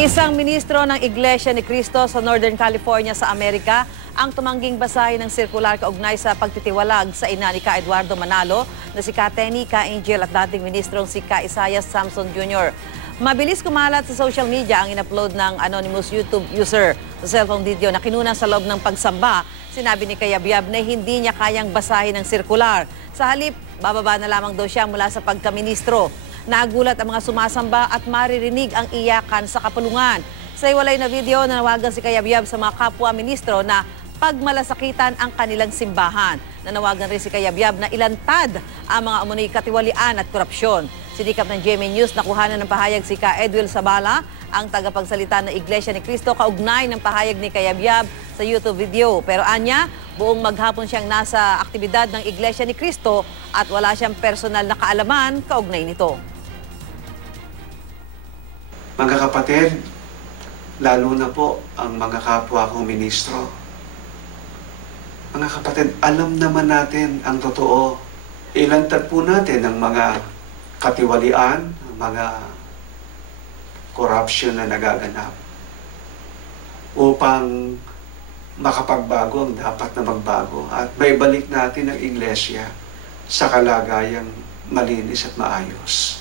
Isang ministro ng Iglesia ni Cristo sa Northern California sa Amerika ang tumangging basahin ng sirkular kaugnay sa pagtitiwalag sa ina ni Ka Eduardo Manalo na si Ka Tenny, Ka Angel at dating ministrong si Ka Isaias Samson Jr. Mabilis kumalat sa social media ang in-upload ng anonymous YouTube user sa cellphone video na kinunan sa loob ng pagsamba. Sinabi ni Kayabyab na hindi niya kayang basahin ng sirkular. Sa halip, bababa na lamang daw siya mula sa pagkaministro. Nagulat ang mga sumasamba at maririnig ang iyakan sa kapulungan. Sa iwalay na video, nanawagan si Kayabyab sa mga kapwa-ministro na pagmalasakitan ang kanilang simbahan. Nanawagan rin si Kayabyab na ilantad ang mga umunoy katiwalian at korupsyon. Sinikap ng GMA News na kuhanan ng pahayag si Ka Edwil Sabala, ang tagapagsalita ng Iglesia ni Cristo, kaugnay ng pahayag ni Kayabyab sa YouTube video. Pero anya, buong maghapon siyang nasa aktibidad ng Iglesia ni Cristo at wala siyang personal na kaalaman kaugnay nito. Mga kapatid, lalo na po ang mga kapwa kong ministro. Mga kapatid, alam naman natin ang totoo. Ilantad po natin ang mga katiwalian, ang mga corruption na nagaganap upang makapagbago ang dapat na magbago at maibalik natin ang iglesia sa kalagayang malinis at maayos.